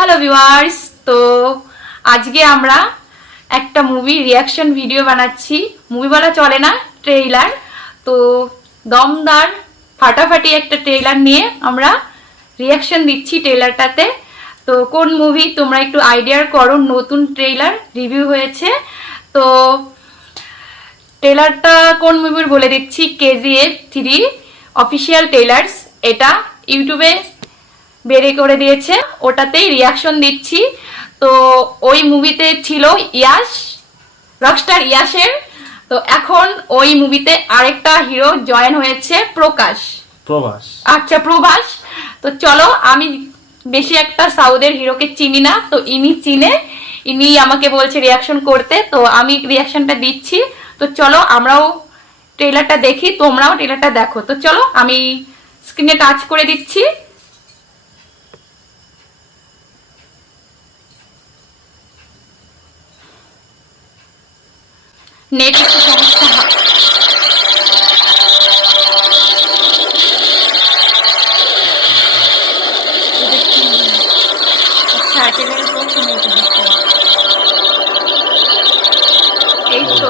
Hello viewers, তো আজকে আমরা একটা মুভি রিয়াকশন ভিডিও বানাচ্ছি। মুভি বলা চলে না, ট্রেইলার। তো দমদার ফাটাফাটি একটা ট্রেইলার নিয়ে আমরা রিয়াকশন দিচ্ছি ট্রেইলারটাতে। তো কোন মুভি তোমরা একটু আইডিয়া করো, নতুন ট্রেইলার রিভিউ হয়েছে। তো ট্রেলারটা কোন মুভির বলে দিচ্ছি, কেজিএফ 3 অফিসিয়াল ট্রেলার্স। এটা ইউটিউবে বেরে করে দিয়েছে, ওটাতেই রিয়াকশন দিচ্ছি। তো ওই মুভিতে ছিল ইয়াশ, রকস্টার ইয়াশের। তো এখন ওই মুভিতে আরেকটা হিরো জয়েন হয়েছে, প্রভাস। আচ্ছা, প্রভাস। তো চলো, আমি বেশি একটা সাউথের হিরোকে চিনি না, তো ইনি চিনে, ইনি আমাকে বলছে রিয়াকশন করতে, তো আমি রিয়াকশনটা দিচ্ছি। তো চলো আমরাও ট্রেলারটা দেখি, তোমরাও ট্রেলারটা দেখো। তো চলো আমি স্ক্রিনে টাচ করে দিচ্ছি। নেট একটু সমস্যা হয়। আচ্ছা, ট্রেলারে প্রথম এই তো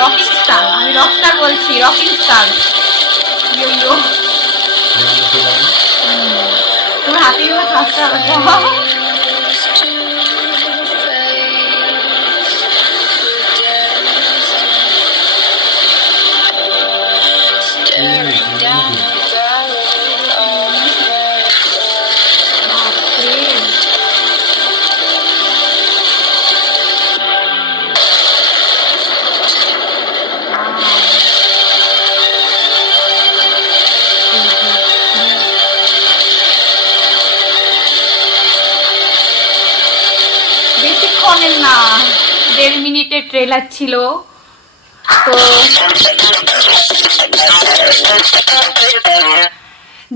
রকিং স্টার, আমি রকস্টার বলছি, রকিং স্টার। তোমার হাতে গেলে ক্লাসটা বেশিক্ষণের না, 1.5 মিনিটের ট্রেলার ছিল। তো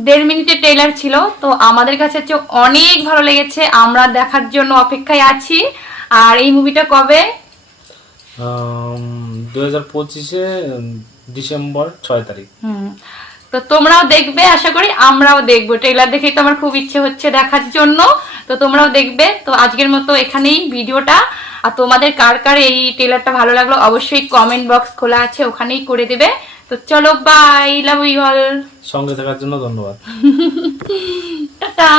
1.5 মিনিটের ট্রেলার ছিল, তো আমাদের কাছে হচ্ছে অনেক ভালো লেগেছে, আমরা দেখার জন্য অপেক্ষায় আছি। আর এই মুভিটা কবে? 2025 ডিসেম্বর 6 তারিখ। তো তোমরাও দেখবে আশা করি, আমরাও দেখবো। ট্রেলার দেখেই তো আমার খুব ইচ্ছে হচ্ছে দেখার জন্য, তো তোমরাও দেখবে। তো আজকের মতো এখানেই ভিডিওটা। আর তোমাদের কার কার এই ট্রেলারটা ভালো লাগলো অবশ্যই কমেন্ট বক্স খোলা আছে, ওখানেই করে দেবে। তো চলো, বাই, লাভ ইউ অল। সঙ্গে থাকার জন্য ধন্যবাদ। টাটা।